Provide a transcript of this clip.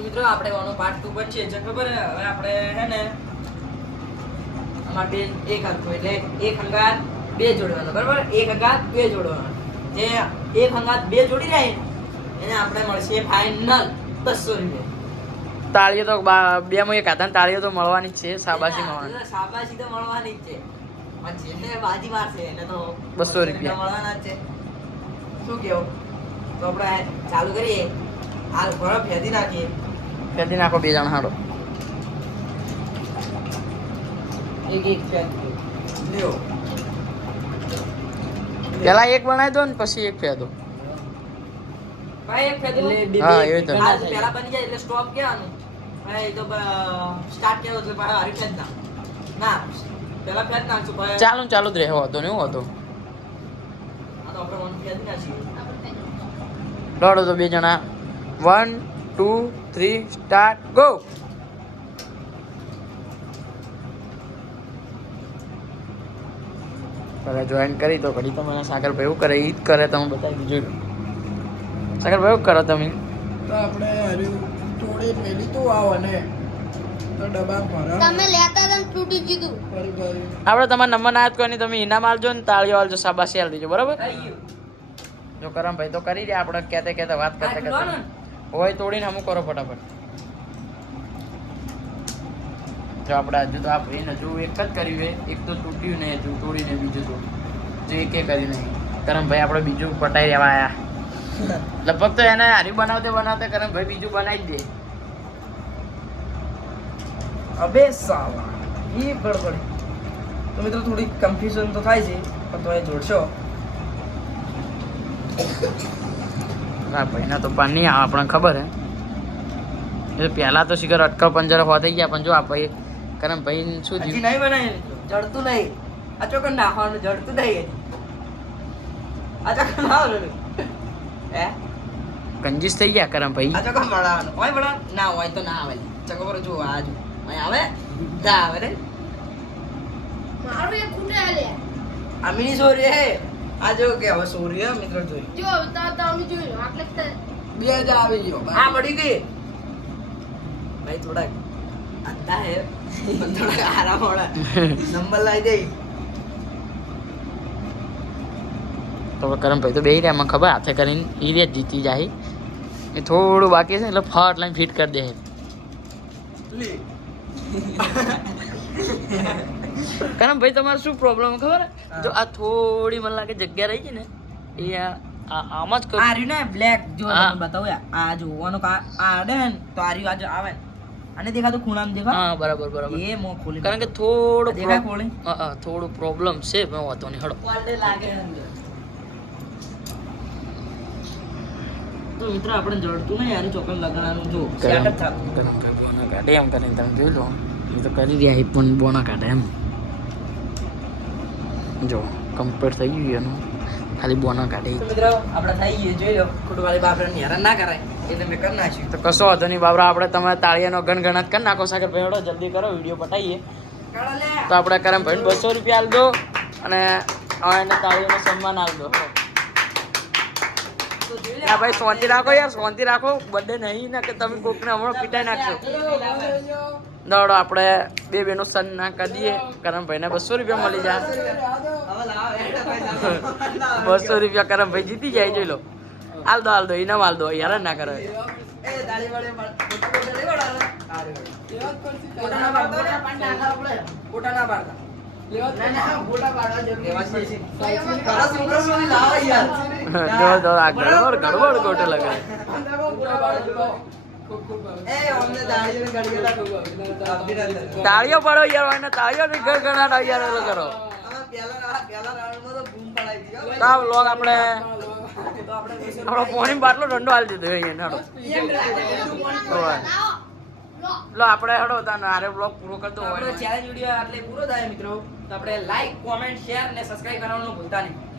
મિત્રો આપણે વાનો પાર્ટ 2 બનશે જે ખબર હે હવે આપણે હે ને અમાર બે એક હરખો એટલે એક હંગાત બે જોડવાનો બરાબર એક હંગાત બે જોડવાનો જે એક હંગાત બે જોડી રહે એને આપણે મળશે ફાઇનલ 200 રૂપિયા તાળીઓ તો બે માં એક હતા તાળીઓ તો મળવાની જ છે શાબાશી મળવાની શાબાશી તો મળવાની જ છે પછી એને બાજી મારશે એને તો 200 રૂપિયા મળવાના જ છે શું કેવું તો આપણે ચાલુ કરીએ હાલ બરફ ફેદી નાખીએ ફેદી નાખો બે જણ હાડો એક એક ફેદ લ્યો પેલા એક બનાવી દો ને પછી એક ફેદો ભાઈ એક ફેદ હા એ તો પેલા બની જાય એટલે સ્ટોપ કેવાનું ભાઈ તો સ્ટાર્ટ કેવો એટલે ભાઈ હારી ફેદ ના પેલા ફેદ નાખશું ભાઈ ચાલુ ચાલુ જ રહેવો હતો ને એવું હતું આ તો આપણે વન ફેદ નાખીએ દોડો તો બે જણા 1 2 3 સ્ટાર્ટ ગો પહેલા જોઈન કરી તો ઘડી તો મને સાગરભાઈ એવું કરે ઈ જ કરે તો હું બતાવી દીધું સાગરભાઈ એવું કરો તમે તો આપણે હર્યું થોડી મેલી તો આવો ને તો ડબ્બા ભરા તમે લેતા હતા ને તૂટી ગયું ફરી ફરી આપણે તમારા નંબર ના યાદ કોઈ તમે ઇનામ આલજો ને તાળીઓ આલજો શાબાશી આલ દેજો બરાબર થઈ ગયું જો કરમ ભાઈ તો કરી દે આપણે કહેતે કહેતે વાત કરતે કરતે હોય તોડીને હમું કરો ફટાફટ જો આપણે હજુ તો આ ભાઈને હજુ એક જ કર્યું છે એક તો તૂટ્યું નહીં હજુ તોડીને બીજું તો જો એકે કર્યું નહીં કરમભાઈ આપણે બીજું પટાઈ રહેવા આયા લગભગ તો એને હારી બનાવતે બનાવતે કરમભાઈ બીજું બનાવી જ દે અબે સાલા ઈ ગડબડી તો મિત્રો થોડી કન્ફ્યુઝન તો થાય છે પણ તો એ જોડશો ના ભાઈના તો પાન નહીં આવે આપણને ખબર હે એ તો પહેલા તો શિખર અટકળ પંજર હોવા થઈ ગયા પણ જો આ ભાઈ કરમભાઈ શું હજી થયું નહીં બનાવી જડતું નહીં આ ચોકન નાખવાનું જડતું નહીં આ ચોકન નાખવાનું હે કંજૂસ થઈ ગયા કરમભાઈ આ ચોકન બનાવવાનું હોય બના ના હોય તો ના આવે ચકો પર જો આ જો અહીં આવે જા આવે રે મારું એક ખૂટે લે આ મિની સોરી હે આ જો કે હવે સોરી હે મિત્રો જોઈ જો તમે જોઈ લો આટલે જ બે જ આવી ગયો આ મળી ગઈ ભાઈ થોડા અંધા હે પણ થોડા આરામ વાળા નંબર લાવી દે તો કરમભાઈ તો બે રહ્યા મને ખબર હાથે કરીને એ જ જીતી જાય એ થોડું બાકી છે એટલે ફટ લાઈન ફિટ કરી દે લે કરમભાઈ તમારે શું પ્રોબ્લેમ ખબર હે? જો આ થોડી મને લાગે જગ્યા રહી છે ને એ આમ જ કરું આ રહ્યું ને બ્લેક જો હા. તમને બતાવું આ જોવાનો આ આડે ને તો આ રહ્યું આ જો આવે ને અને દેખાતું ખૂણામાં દેખા હા બરાબર બરાબર એ મો ખોલી કારણ કે થોડું દેખાય ખોલી થોડું પ્રોબ્લેમ છે મેં વાતો નહીં હડો વાડે લાગે અંદર તો મિત્ર આપણે જડતું નહીં યાર ચોકન લગાડવાનું જો સેટઅપ થાતું કરમભાઈ બોના કાઢે એમ કરીને તમે જોઈ લો એ તો કરી રહ્યા એ પણ બોના કાઢે એમ જો કમ્પ્લીટ થઈ ગયું એનું ખાલી બોના કાઢે તો મિત્ર આપણે થઈ ગયું જોઈ લો ખોટું વાળી બાપરાને હેરાન ના કરાય એટલે મેં કરી નાખ્યું તો કશો વાંધો નહીં બાબરા આપણે તમે તાળીયાનો ગણગણાટ કરી નાખો સાગર ભાઈ હડો જલ્દી કરો વિડીયો પટાઈએ કાળા લે તો આપણે કરમભાઈને 200 રૂપિયા આલ દો અને હવે એને તાળીઓનો સન્માન આલ દો તો જોઈ લે હા ભાઈ શાંતિ રાખો યાર શાંતિ રાખો બર્થડે નહીં ને કે તમે કોકને હમણાં પીટાઈ નાખશો દોડો આપણે બે બેનો સન્માન કરી દઈએ કરમભાઈને 200 રૂપિયા મળી જાય હવે લાવ હેડો ભાઈ લાવ 200 રૂપિયા કરમભાઈ જીતી જાય જોઈ લો હાલ દો ઇનામ હાલ દો યાર ના કરો એ દાડી વાળે ફોટો લઈ વળા આ રે ફોટા ના પાડતો ને ફોટા ના પાડતા ના ના ફોટા પાડવા જો લેવા છે કાળા છોકરા સોની લાવ યાર દો આ ગડબડ ગોટો લગાય એ અમને દાડીઓ ને ગડિયાલા અભિનંદન તાળીઓ પાડો યાર એને તાળીઓ ની ગણગણાટ યાર એલો કરો આમાં પેલા રાઉન્ડમાં તો બૂમ પડાઈ દીધો તાવ લોગ આપણે તો આપણે આપણો પોણી બાટલો દંડો આલી દીધો અહીંયા હડો લો આપણે હડો તાને આરે બ્લોગ પૂરો કરતો આપણો હોય ચેલેન્જ વિડિયો આટલે પૂરો થાય મિત્રો તો આપણે લાઈક કોમેન્ટ શેર અને સબસ્ક્રાઇબ કરવાનું ભૂલતા નહીં